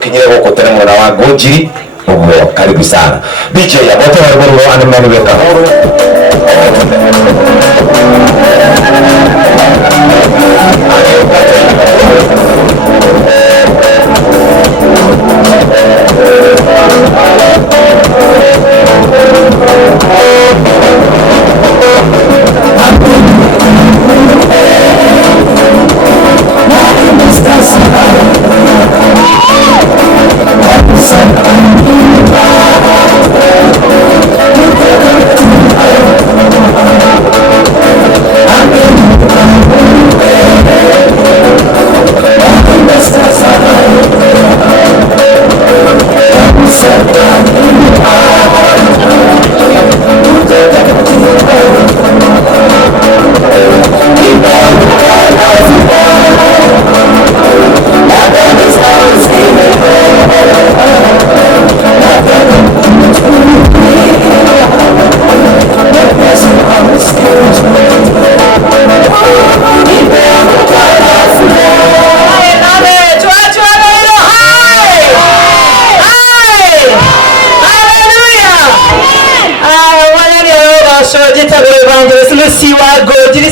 kinyego kutana mwana wa Gonjiri ubwo karibu sana DJ ya moto wa Rwanda anamani weka huru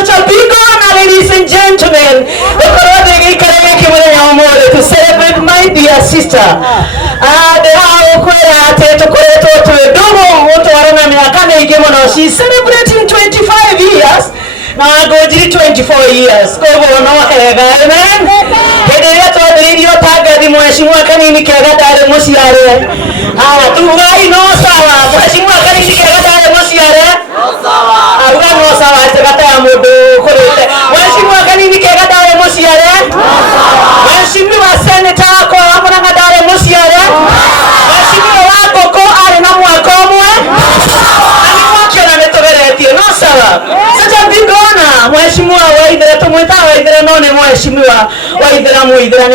such a big honor, ladies and gentlemen, to celebrate my dear sister. She's celebrating 25 years. Now I go to 24 years. Go on, amen.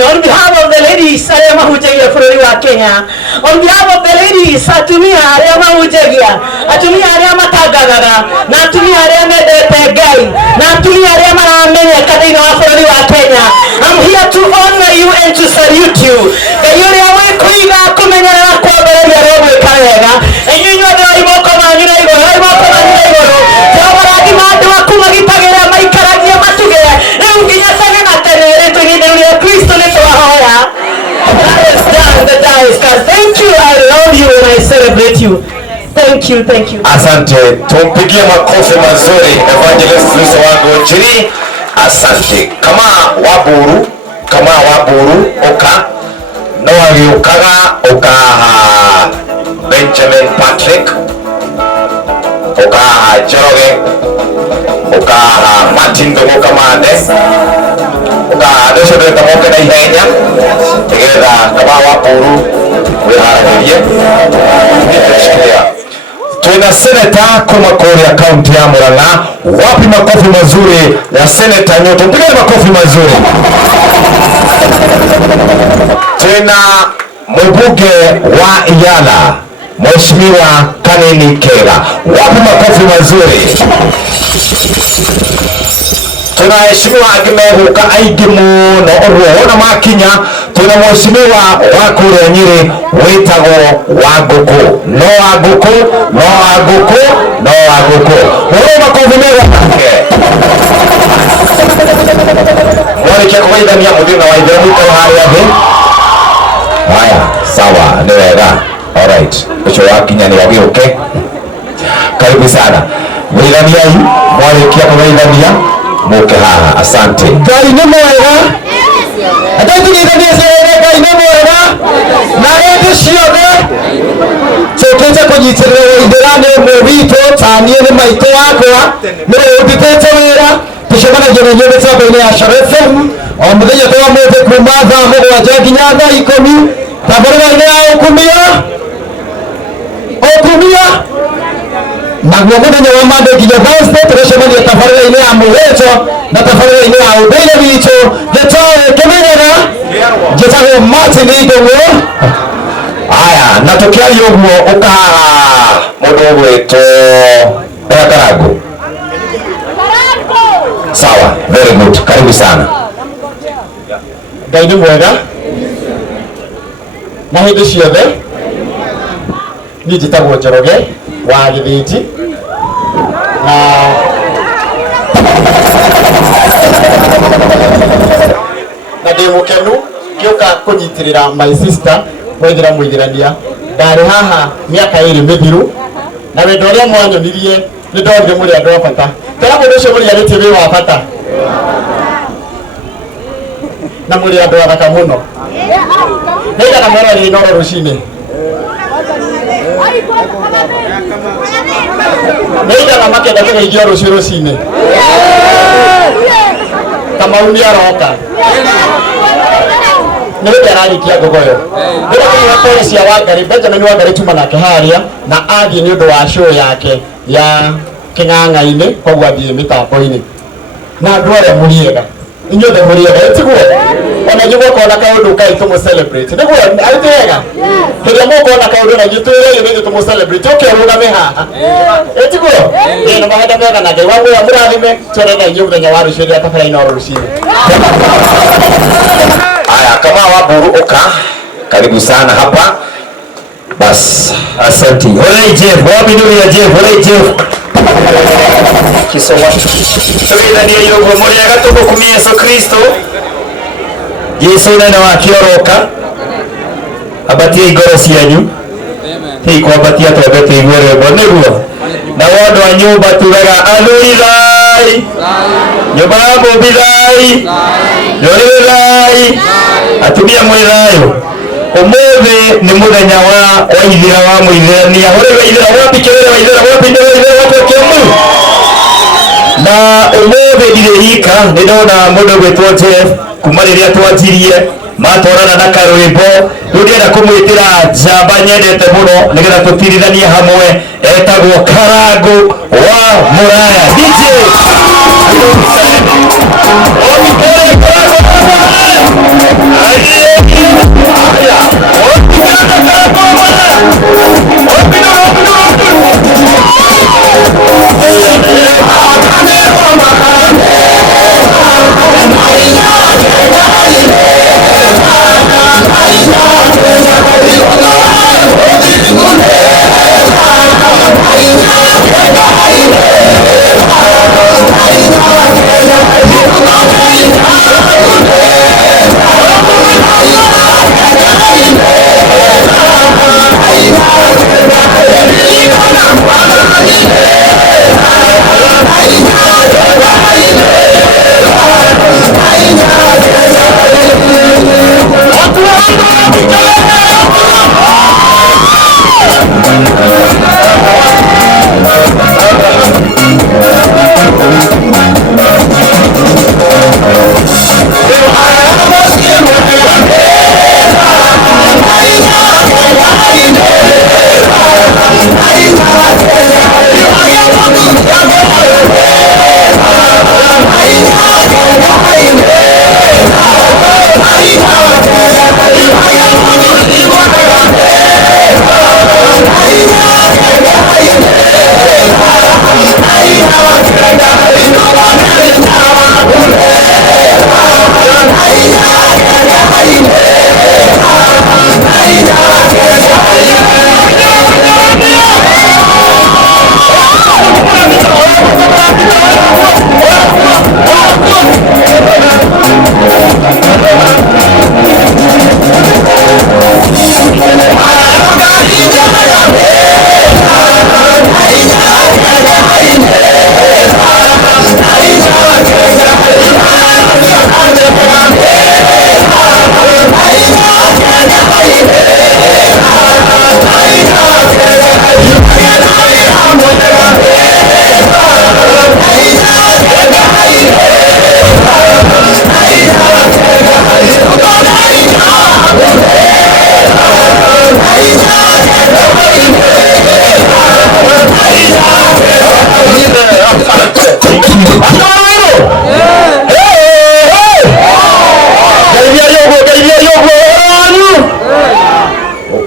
On behalf of the ladies, Kenya. On behalf of the ladies, atumia arema hujagia, atumia arema tagagaga, na atumia arema detegai, na atumia arema ramenya kadina wafurani wa Kenya. I'm here to honor you and to salute you. Kayuri awe kuiga kumenya na kwa bere ya robo kayega. Enyinyo de imoko manyu na igoro, imoko manyu na igoro. Tawara di madu akuma gitagera maikaragia matugera. Euginya sana na tenere tungine ule Kristo ni tuwahoya. Thank you, I love you and I celebrate you. Thank you, thank you. Asante, tumpigie makofi mazuri Evangelist Lucy wa Gonjiri. Asante. Kama waburu oka no ukaga oka Benjamin Patrick oka Joroge oka Martin Dogo Kamande oka adesho de tamoke na ihenya tegera kama waburu wiharagirie tuna seneta kuma Korea County ya Murang'a. Wapi makofi mazuri ya seneta nyoto, mpigeni makofi mazuri. Tuna mbunge wa Iyala Mheshimiwa Kanini Kega. Wapi makofi mazuri. Tuna heshimiwa agimehuka aigimu no orwo na makinya. Tuna mheshimiwa wa kule Nyeri witago Wanguku. No Wanguku. Wewe makofi mega pake. Mwali kia kwa idhani ya mudina wa idhani kwa hali ya hii. Haya, sawa, ni wega. Alright, ucho wakinya ni wagi okay. Karibu sana. Mwidhani ya hii, mwali kia kwa idhani ya muke haha, asante. Gai ni mwega. Atatu ni idhani ya sayega, gai ni mwega. Na redi shioge. Chokete kunyitirira idhirani mwito, tanie ni maito wakwa. Mire uditete wira. Tushemana jenye sababu ya sharefe. Omudenya kwa mwete kumaza mwa jaki nyaga ikomi. Tabarwa ile okumia. Magwamuna nyawa mande kijabaste. Tushemana tabarwa ile amulecho. Na tabarwa ile audele bicho. Jetawe kemenyana. Jetawe Martin Idowo. Aya, natokea yogo uka mudogo wetu Karago. Sawa, very good. Karibu sana. Gaidi mwega. na hindi ciothe ni njitagwo Njoroge wa Githĩnji na ndĩ mũkenu ngĩũka kũnyitirĩra my sister Waithĩra Mũithĩrania. Ndarĩ haha mĩaka 2 mĩthiru na wendo ũrĩa mwanyonirie nĩ ndorire mũrĩ andũ a bata. Tena mũndũ ũcio mũriganĩtie wĩ wa bata na mũrĩ andũ athaka mũno. Nĩigana mwerorire Inooro rũcinĩ? Nĩigana makenda kũgeithio rũciũ rũcinĩ? Kamau nĩ aroka nĩ hĩndĩ ararikia ngogoyo. Ndĩreka kũrĩa cia Wangari, Benjamin Wangari tuma nake harĩa na athiĩ nĩ ũndũ wa show yake ya Kĩng'ang'a-inĩ, koguo athiĩ mĩtambo-inĩ na andũ arĩa mũrĩega inyuothe mũrĩega ĩtiguo ona nyuo kona kaũndũ kai tũmũ celebrate nĩguo aitega hĩndĩ mũkona kaũndũ na gĩtũire nĩ tũmũ celebrate ũkĩrũgame haha ĩtiguo na mahinda mega na Ngai wa muoyo mũrathime twende na inyuĩ mũthenya wa rũciũ rĩa tabara Inooro rũcinĩ. Haya, kama Wamburu uka karibu sana hapa bas. Asante. Ole Jeff, wapi ndio ya Jeff? Ole Jeff. Kisowa. Tawida ni yogo moja gatuko kumia Yesu Kristo. Yesu nena wa kioroka. Abatie igoro cianyu. Hii kwa batia twabete igoro boneguo. Na wondo wa nyumba tugaga alulilai. Nyumba yabo bilai. Lolilai. Atumia mwithayo. Umuthi ni muthenya wa Waithĩra wa Mũithĩrania. Hore Waithĩra wapi kĩrere Waithĩra wapi ndio Waithĩra watu Kiambu. Na umuthi ndirihika nĩ ndona mũndũ gwĩtwo Jeff kuma rĩrĩa twanjirie matwarana na karwĩmbo. Rĩu ndĩrenda kũmwĩtĩra njamba nyendete mũno nĩgetha tũtirithanie hamwe etagwo Karangũ wa Mũraya. DJ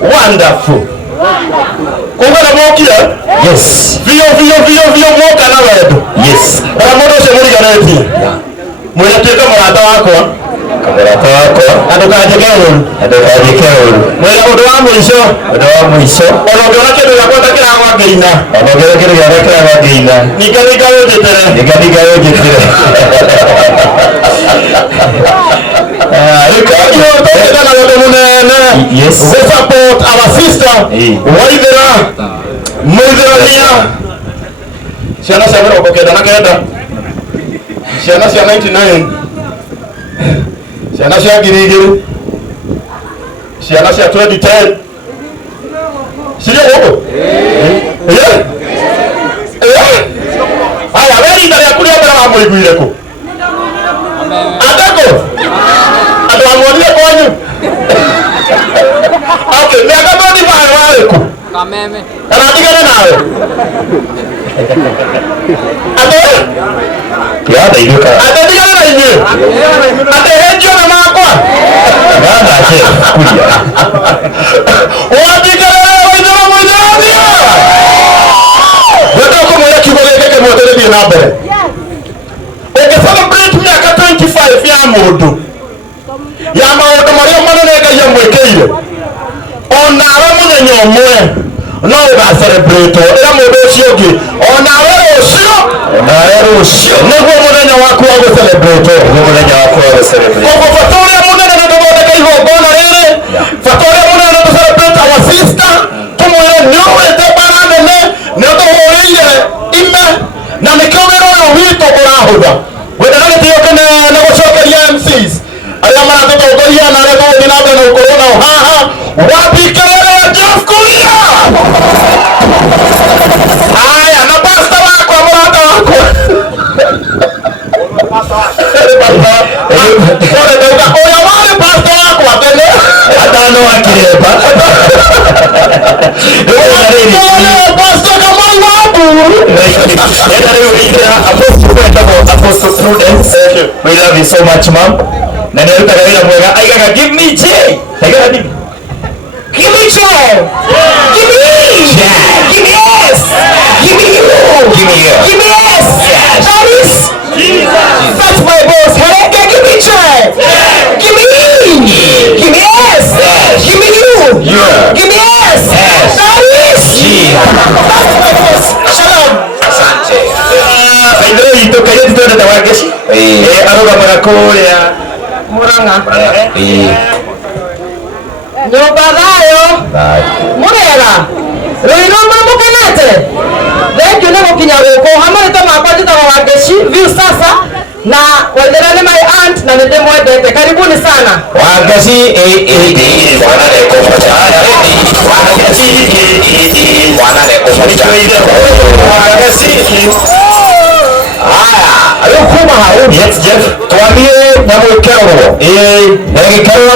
Wonderful. Kumana mokira? Yes. Vio moka na wedo. Yes. Bara modo se muri ganeti. Mwela tuweka marata wako. Marata wako. Adoka ajekero. Mwela odo mwisho. Wendo wa mwisho. Onogiona kindu giakwa takiragwa ngeina. Onogiona kindu giakwa takiragwa ngeina. Nigathiga unjitire. Nigathiga unjitire. Yes. We support our sister Waithera Muithirania. Ciana cia mĩrongo kenda na kenda. Ciana cia 99. Ciana cia 2000. Ciana cia 2010. Cirio gũkũ? Aya, we rita rĩaku rĩa mbere wamũiguire kũ? Andũ andũ amuonire kwanyu? Okay, miaka 25 warĩ kũ? Kameme. Kana ndigane nawe? Yada iruka. Ate ndigane na inyuĩ? Ate henjio na makwa? Yada ake kuja. Watigane na Waithera Muithirania. Wenda kũmwĩra kiugo gĩkĩ kĩmwetererie na mbere. Ũngĩ-celebrate mĩaka 25 ya mũndũ, ya maũndũ marĩa manene Ngai amwĩkĩire, onawe mũthenya ũmwe no ũga-celebrate ĩra mũndũ ũcio ũngĩ onawe rũciũ nĩguo mũthenya waku wa gũ-celebrate. Koguo bata ũrĩa mũnene nĩ tũthondeke igongona rĩrĩ, bata ũrĩa mũnene nĩ tũ-celebrate our sister, tũmwĩre nĩũwĩte mbara nene, nĩũtũhũrĩire ime, na nĩkĩo wĩra ũyũ witũ ũrahũtha. Wenda na gĩtĩo kĩnene gũcokeria MCs arĩa maratũtongoria na arĩa tũgũthiĩ na mbere na gũkorwo nao haha. Wapi kelele Jeff Kuria? Aya, na pastor wakwa, mũrata wakwa. Ũrĩa warĩ pastor wakwa tene. Atano wa Kiremba. Pastor Kamau Wamburu. Apostle Prudence. We love you so much, mom. Na nĩarutaga wĩra mwega. Aigaga give me J. Aigaga give me. Give me joy. Give me yeah. Give me yes. Give me you. Give me you. Give me yes. Yes. That is Jesus. That's my boss. Hey, give me joy. Yeah. Give me give me yes. Yes. Give me you. Yeah. Give me yes. Yes. That is Jesus. That's my boss. Shalom. Asante. Ndio ito kaya dito na tawagesi. Aroga marakuria. Muranga. Nyumba thayo murega rwino mukenete thengiũ nĩ gũkinya gũkũ hamwe nĩ makwa njĩtagwo Wangeci view sasa na Waithera nĩ my aunt na nĩ ndĩmwendete. Karibuni sana Wangeci Ayo kuma hau. Yes, Jeff. Tuambie nyamũ ikerwo. Na ikerwo